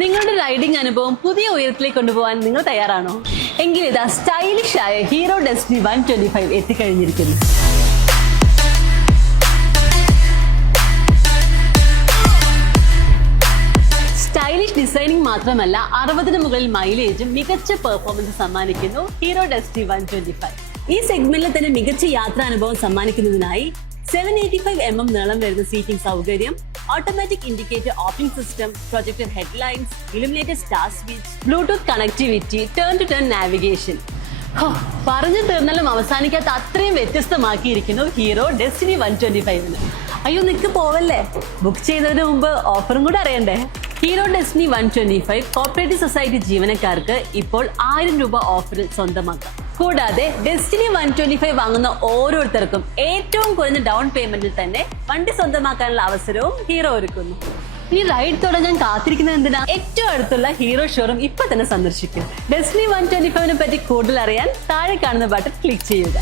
നിങ്ങളുടെ റൈഡിംഗ് അനുഭവം പുതിയ ഉയരത്തിലേക്ക് കൊണ്ടുപോകാൻ നിങ്ങൾ തയ്യാറാണോ? എങ്കിൽ ഇതാ സ്റ്റൈലിഷ് ആയ ഹീറോ ഡെസ്റ്റിനി 125 എത്തിക്കഴിഞ്ഞിരിക്കുന്നു. സ്റ്റൈലിഷ് ഡിസൈനിങ് മാത്രമല്ല 60-ന് മുകളിൽ മൈലേജും മികച്ച പെർഫോമൻസ് സമ്മാനിക്കുന്നു ഹീറോ ഡെസ്റ്റിനി 125. ഈ സെഗ്മെന്റിൽ തന്നെ മികച്ച യാത്രാനുഭവം സമ്മാനിക്കുന്നതിനായി 785mm നീളം വരുന്ന സീറ്റിംഗ് സൗകര്യം, automatic indicator opening system, projector headlines, illuminated start switch, Bluetooth connectivity, turn to turn navigation. പറഞ്ഞു തീർന്നാലും അവസാനിക്കാത്ത അത്രയും വ്യത്യസ്തമാക്കിയിരിക്കുന്നു ഹീറോ ഡെസ്റ്റിനി 125. അയ്യോ നിക്ക് പോവല്ലേ, ബുക്ക് ചെയ്യുന്നതിന് മുമ്പ് ഓഫറും കൂടെ അറിയണ്ടേ? ഹീറോ ഡെസ്റ്റിനി 125 കോപ്പറേറ്റീവ് സൊസൈറ്റി ജീവനക്കാർക്ക് ഇപ്പോൾ 1000 രൂപ ഓഫറിൽ സ്വന്തമാക്കാം. കൂടാതെ ഡെസ്റ്റിനി 125 വാങ്ങുന്ന ഓരോരുത്തർക്കും ഏറ്റവും കുറഞ്ഞ ഡൗൺ പേയ്മെന്റിൽ തന്നെ വണ്ടി സ്വന്തമാക്കാനുള്ള അവസരവും ഹീറോ ഒരുക്കുന്നു. ഈ റൈഡ് തുടങ്ങാൻ കാത്തിരിക്കുന്നത് എന്തിനാ? ഏറ്റവും അടുത്തുള്ള ഹീറോ ഷോറൂം ഇപ്പൊ തന്നെ സന്ദർശിക്കും. ഡെസ്റ്റിനി 125നെ പറ്റി കൂടുതൽ അറിയാൻ താഴെ കാണുന്ന ബട്ടൺ ക്ലിക്ക് ചെയ്യുക.